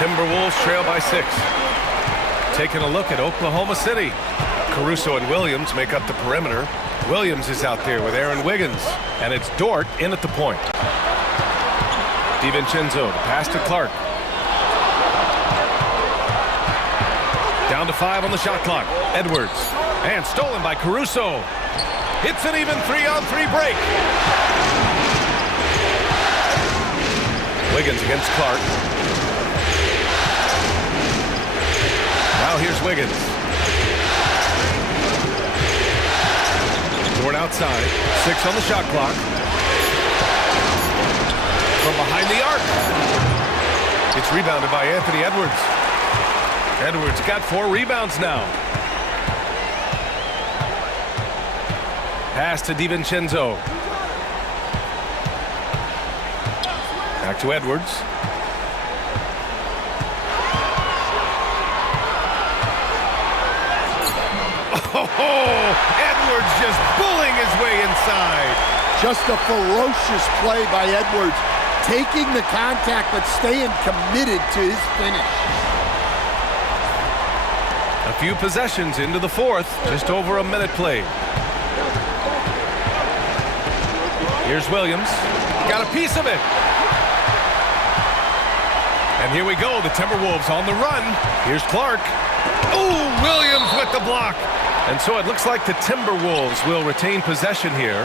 Timberwolves trail by 6. Taking a look at Oklahoma City. Caruso and Williams make up the perimeter. Williams is out there with Aaron Wiggins. And it's Dort in at the point. DiVincenzo, the pass to Clark. Down to 5 on the shot clock. Edwards. And stolen by Caruso. Hits an even 3-on-3 break. Wiggins against Clark. Now here's Wiggins. Dort outside. 6 on the shot clock. From behind the arc. It's rebounded by Anthony Edwards. Edwards got 4 rebounds now. Pass to DiVincenzo. Back to Edwards. Oh, Edwards just bullying his way inside. Just a ferocious play by Edwards. Taking the contact, but staying committed to his finish. A few possessions into the 4th. Just over a minute played. Here's Williams. Got a piece of it. And here we go. The Timberwolves on the run. Here's Clark. Ooh, Williams with the block. And so it looks like the Timberwolves will retain possession here.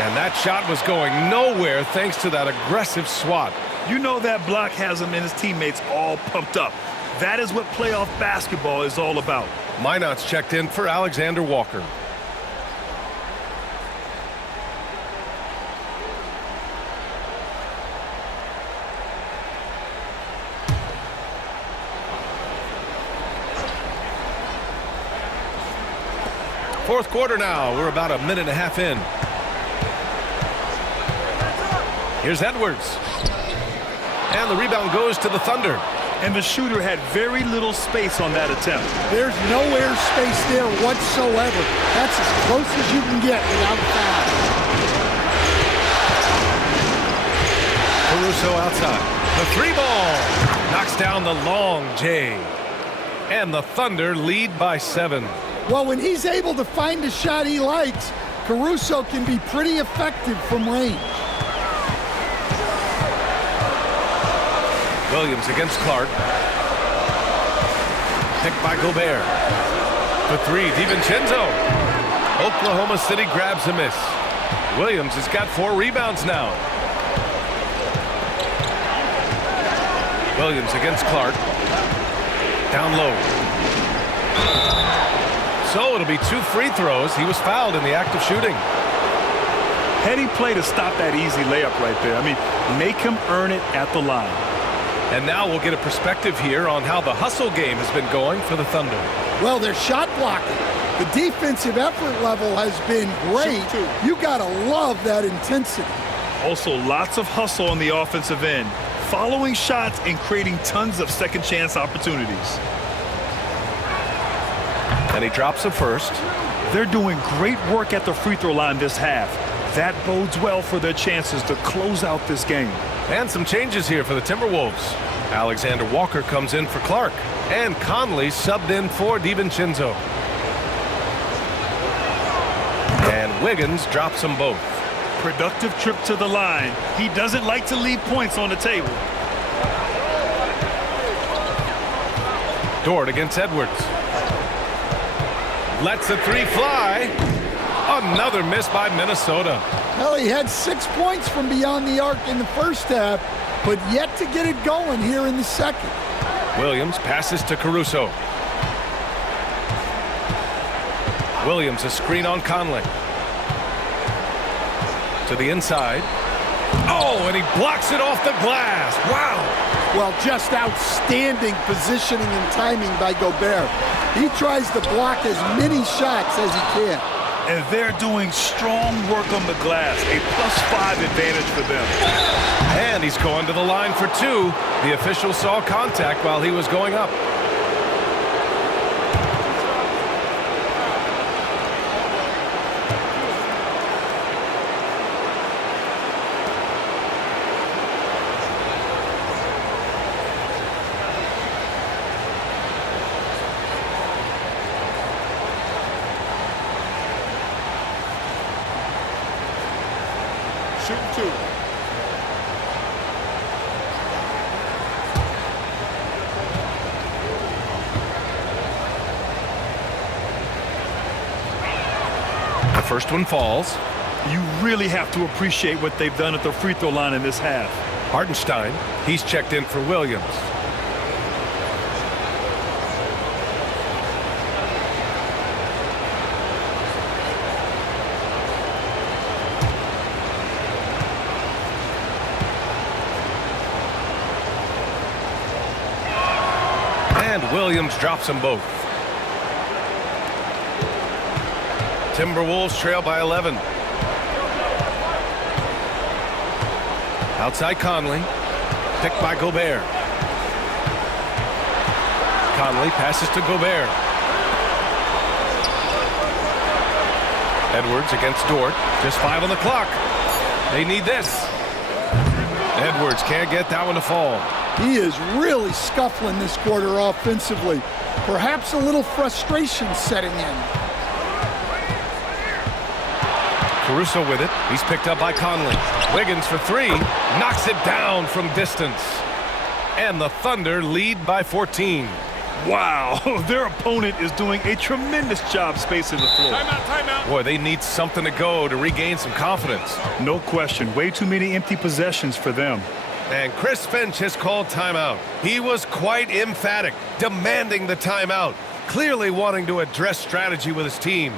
And that shot was going nowhere thanks to that aggressive swat. You know that block has him and his teammates all pumped up. That is what playoff basketball is all about. Minot's checked in for Alexander Walker. Fourth quarter now. We're about a minute and a half in. Here's Edwards. And the rebound goes to the Thunder. And the shooter had very little space on that attempt. There's no air space there whatsoever. That's as close as you can get without foul. Caruso outside. The 3-ball knocks down the long J. And the Thunder lead by 7. Well, when he's able to find a shot he likes, Caruso can be pretty effective from range. Williams against Clark. Picked by Gobert. The 3, DiVincenzo. Oklahoma City grabs a miss. Williams has got 4 rebounds now. Williams against Clark. Down low. So it'll be 2 free throws. He was fouled in the act of shooting. Heady play to stop that easy layup right there. I mean, make him earn it at the line. And now we'll get a perspective here on how the hustle game has been going for the Thunder. Well, they're shot blocking. The defensive effort level has been great. You gotta love that intensity. Also, lots of hustle on the offensive end. Following shots and creating tons of second chance opportunities. And he drops a first. They're doing great work at the free throw line this half. That bodes well for their chances to close out this game. And some changes here for the Timberwolves. Alexander Walker comes in for Clark. And Conley subbed in for DiVincenzo. And Wiggins drops them both. Productive trip to the line. He doesn't like to leave points on the table. Dort against Edwards. Lets the 3 fly. Another miss by Minnesota. Well, he had 6 points from beyond the arc in the first half, but yet to get it going here in the second. Williams passes to Caruso. Williams a screen on Conley. To the inside. Oh, and he blocks it off the glass. Wow. Well, just outstanding positioning and timing by Gobert. He tries to block as many shots as he can. And they're doing strong work on the glass. A +5 advantage for them. And he's going to the line for 2. The official saw contact while he was going up. shooting 2. The first one falls. You really have to appreciate what they've done at the free throw line in this half. Hartenstein, he's checked in for Williams. And Williams drops them both. Timberwolves trail by 11. Outside Conley. Picked by Gobert. Conley passes to Gobert. Edwards against Dort. Just 5 on the clock. They need this. Edwards can't get that one to fall. He is really scuffling this quarter offensively. Perhaps a little frustration setting in. Caruso with it. He's picked up by Conley. Wiggins for 3. Knocks it down from distance. And the Thunder lead by 14. Wow, their opponent is doing a tremendous job spacing the floor. Timeout, timeout. Boy, they need something to go to regain some confidence. No question. Way too many empty possessions for them. And Chris Finch has called timeout. He was quite emphatic, demanding the timeout, clearly wanting to address strategy with his team.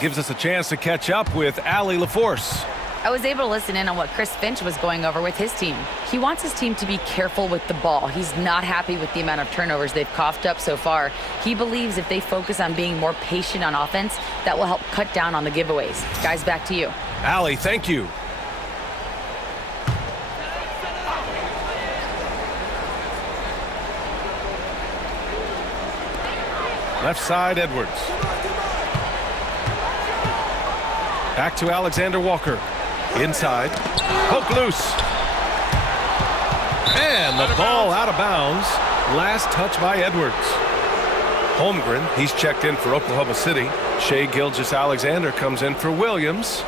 Gives us a chance to catch up with Allie LaForce. I was able to listen in on what Chris Finch was going over with his team. He wants his team to be careful with the ball. He's not happy with the amount of turnovers they've coughed up so far. He believes if they focus on being more patient on offense, that will help cut down on the giveaways. Guys, back to you. Allie, thank you. Left side, Edwards. Back to Alexander Walker. Inside. Poke loose. And the ball out of bounds. Last touch by Edwards. Holmgren, he's checked in for Oklahoma City. Shai Gilgeous-Alexander comes in for Williams.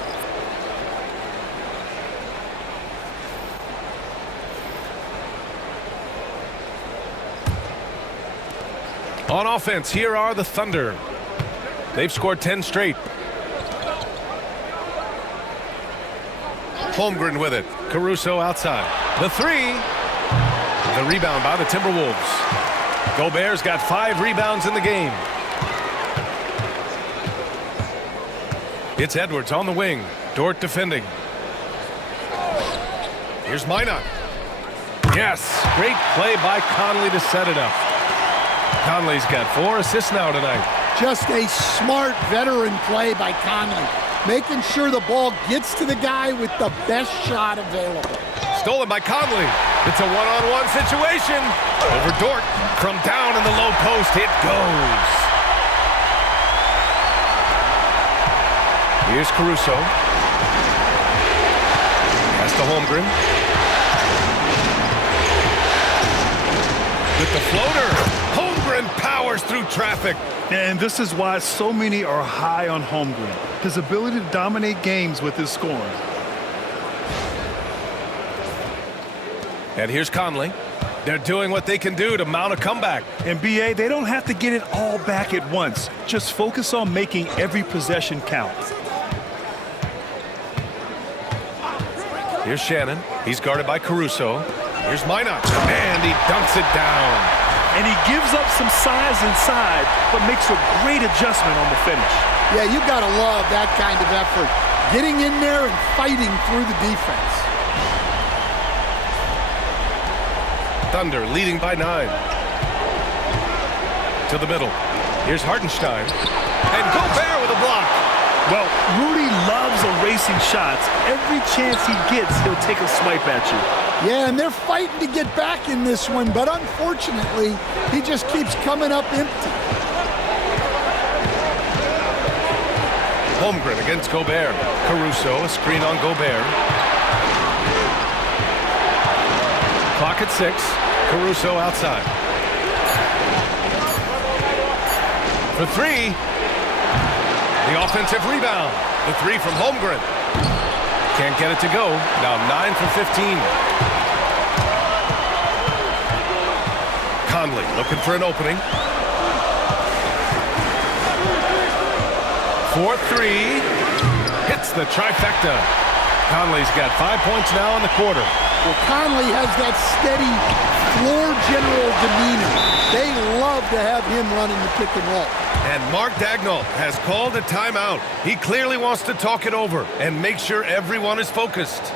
On offense, here are the Thunder. They've scored 10 straight. Holmgren with it. Caruso outside. The 3. The rebound by the Timberwolves. Gobert's got 5 rebounds in the game. It's Edwards on the wing. Dort defending. Here's Minot. Yes, great play by Conley to set it up. Conley's got 4 assists now tonight. Just a smart veteran play by Conley, making sure the ball gets to the guy with the best shot available. Stolen by Conley. It's a one-on-one situation. Over Dort. From down in the low post, it goes. Here's Caruso. Pass to Holmgren. With the floater. Holmgren power powers through traffic. And this is why so many are high on Holmgren. His ability to dominate games with his scoring. And here's Conley. They're doing what they can do to mount a comeback. And BA, they don't have to get it all back at once. Just focus on making every possession count. Here's Shannon. He's guarded by Caruso. Here's Minot. And he dunks it down. And he gives up some size inside, but makes a great adjustment on the finish. Yeah, you got to love that kind of effort. Getting in there and fighting through the defense. Thunder leading by 9. To the middle. Here's Hartenstein. And Gobert with a block. Well, Rudy loves erasing shots. Every chance he gets, he'll take a swipe at you. Yeah, and they're fighting to get back in this one, but unfortunately, he just keeps coming up empty. Holmgren against Gobert. Caruso, a screen on Gobert. Clock at 6. Caruso outside. For 3. The offensive rebound. The 3 from Holmgren. Can't get it to go. Now 9 for 15. Conley looking for an opening. 4-3. Hits the trifecta. Conley's got 5 points now in the quarter. Well, Conley has that steady floor general demeanor. They love to have him running the pick and roll. And Mark Daigneault has called a timeout. He clearly wants to talk it over and make sure everyone is focused.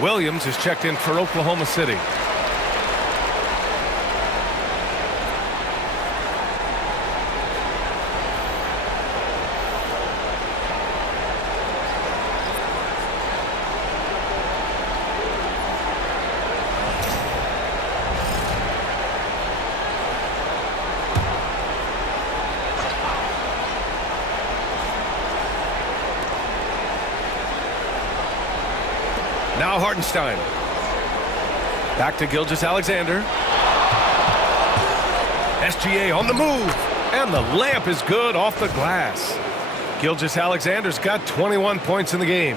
Williams is checked in for Oklahoma City. Now Hartenstein. Back to Gilgeous-Alexander. SGA on the move. And the layup is good off the glass. Gilgeous-Alexander's got 21 points in the game.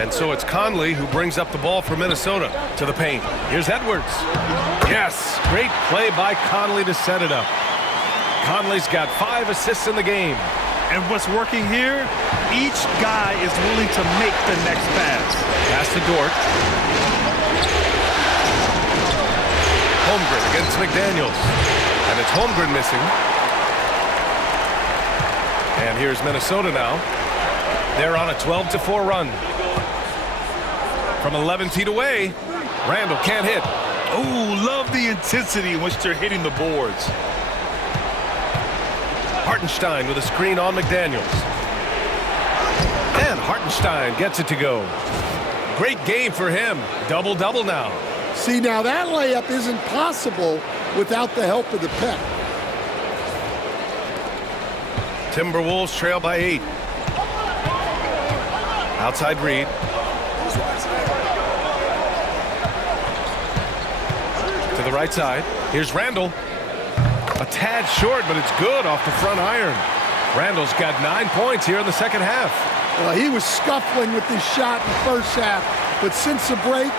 And so it's Conley who brings up the ball for Minnesota to the paint. Here's Edwards. Yes, great play by Conley to set it up. Conley's got 5 assists in the game. And what's working here, each guy is willing to make the next pass. Pass to Dort. Holmgren against McDaniels. And it's Holmgren missing. And here's Minnesota now. They're on a 12-4 run. From 11 feet away, Randall can't hit. Oh, love the intensity in which they're hitting the boards. Hartenstein with a screen on McDaniels. And Hartenstein gets it to go. Great game for him. Double-double now. See, now that layup isn't possible without the help of the pick. Timberwolves trail by 8. Outside Reed. To the right side. Here's Randall. A tad short, but it's good off the front iron. Randall's got 9 points here in the second half. Well, he was scuffling with his shot in the first half, but since the break,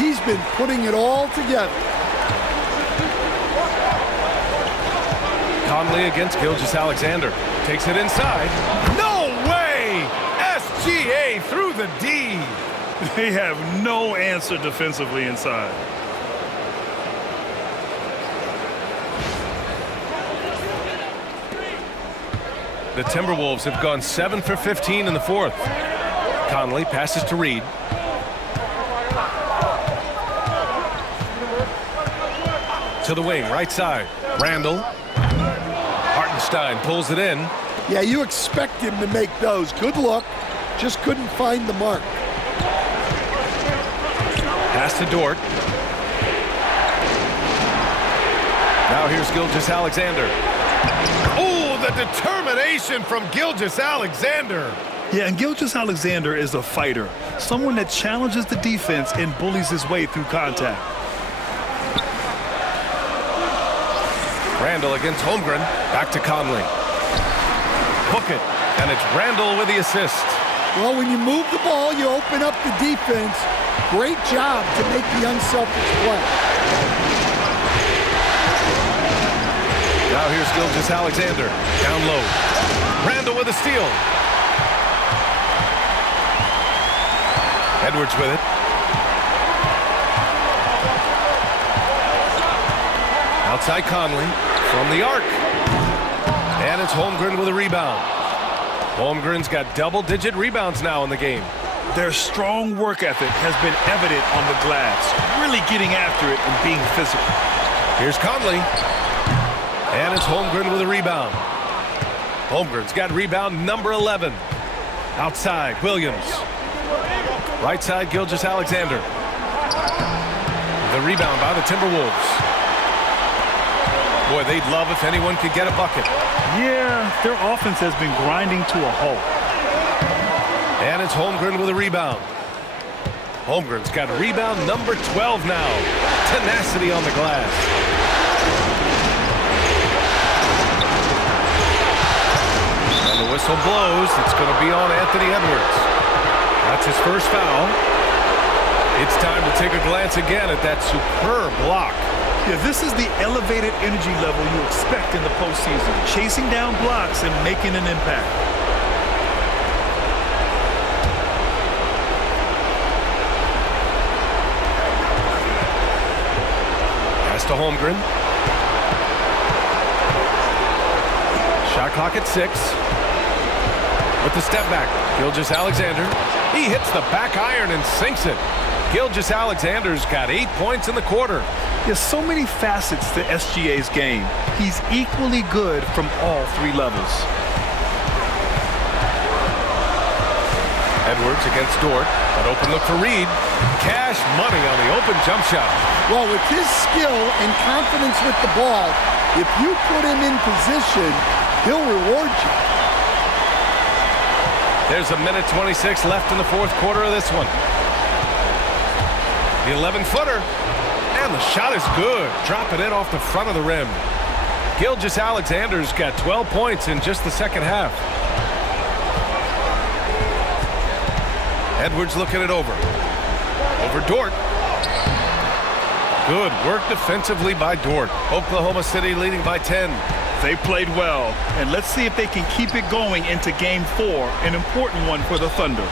he's been putting it all together. Conley against Gilgeous-Alexander. Takes it inside. No way! SGA through the D. They have no answer defensively inside. The Timberwolves have gone 7 for 15 in the fourth. Conley passes to Reed. To the wing, right side. Randall. Hartenstein pulls it in. Yeah, you expect him to make those. Good look. Just couldn't find the mark. Pass to Dort. Now here's Gilgeous-Alexander. Oh, the determination from Gilgeous-Alexander. Yeah, and Gilgeous-Alexander is a fighter. Someone that challenges the defense and bullies his way through contact. Randall against Holmgren. Back to Conley. Book it. And it's Randall with the assist. Well, when you move the ball, you open up the defense. Great job to make the unselfish play. Now here's Gilgeous-Alexander. Down low. Randall with a steal. Edwards with it. Outside Conley from the arc. And it's Holmgren with a rebound. Holmgren's got double-digit rebounds now in the game. Their strong work ethic has been evident on the glass, really getting after it and being physical. Here's Conley. And it's Holmgren with a rebound. Holmgren's got rebound number 11. Outside, Williams. Right side, Gilgeous-Alexander. The rebound by the Timberwolves. Boy, they'd love if anyone could get a bucket. Yeah, their offense has been grinding to a halt. And it's Holmgren with a rebound. Holmgren's got rebound number 12 now. Tenacity on the glass. And the whistle blows. It's going to be on Anthony Edwards. That's his first foul. It's time to take a glance again at that superb block. Yeah, this is the elevated energy level you expect in the postseason. Chasing down blocks and making an impact. Pass to Holmgren. Shot clock at 6. With the step back, Gilgeous-Alexander. He hits the back iron and sinks it. Gilgeous-Alexander's got 8 points in the quarter. There's so many facets to SGA's game. He's equally good from all 3 levels. Edwards against Dort. An open look for Reed. Cash money on the open jump shot. Well, with his skill and confidence with the ball, if you put him in position, he'll reward you. There's a minute 26 left in the fourth quarter of this one. The 11-footer. And the shot is good. Drop it in off the front of the rim. Gilgeous-Alexander's got 12 points in just the second half. Edwards looking it over. Over Dort. Good work defensively by Dort. Oklahoma City leading by 10. They played well, and let's see if they can keep it going into Game 4, an important one for the Thunder.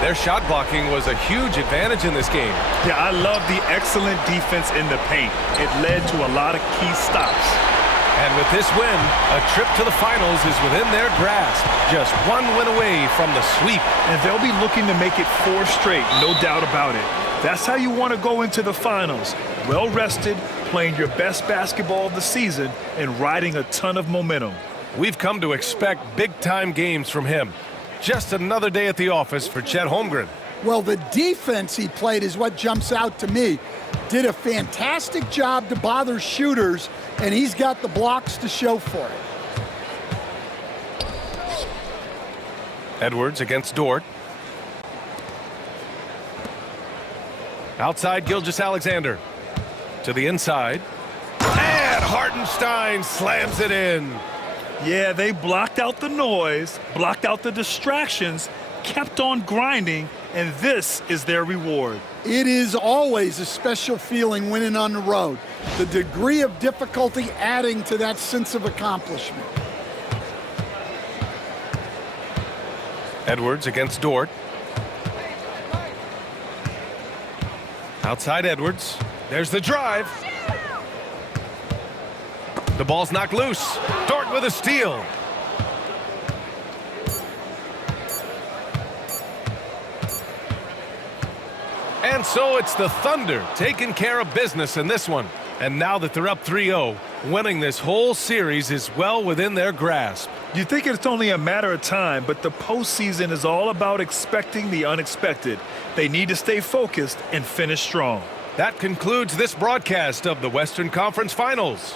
Their shot blocking was a huge advantage in this game. Yeah, I love the excellent defense in the paint. It led to a lot of key stops. And with this win, a trip to the finals is within their grasp. Just one win away from the sweep. And they'll be looking to make it 4 straight, no doubt about it. That's how you want to go into the finals. Well-rested, playing your best basketball of the season, and riding a ton of momentum. We've come to expect big-time games from him. Just another day at the office for Chet Holmgren. Well, the defense he played is what jumps out to me. Did a fantastic job to bother shooters, and he's got the blocks to show for it. Edwards against Dort. Outside Gilgeous-Alexander. To the inside. And Hartenstein slams it in. Yeah, they blocked out the noise, blocked out the distractions, kept on grinding, and this is their reward. It is always a special feeling winning on the road. The degree of difficulty adding to that sense of accomplishment. Edwards against Dort. Outside Edwards. There's the drive. The ball's knocked loose. Dort with a steal. And so it's the Thunder taking care of business in this one. And now that they're up 3-0, winning this whole series is well within their grasp. You think it's only a matter of time, but the postseason is all about expecting the unexpected. They need to stay focused and finish strong. That concludes this broadcast of the Western Conference Finals.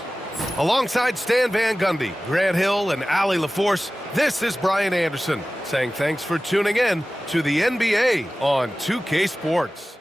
Alongside Stan Van Gundy, Grant Hill, and Allie LaForce, this is Brian Anderson saying thanks for tuning in to the NBA on 2K Sports.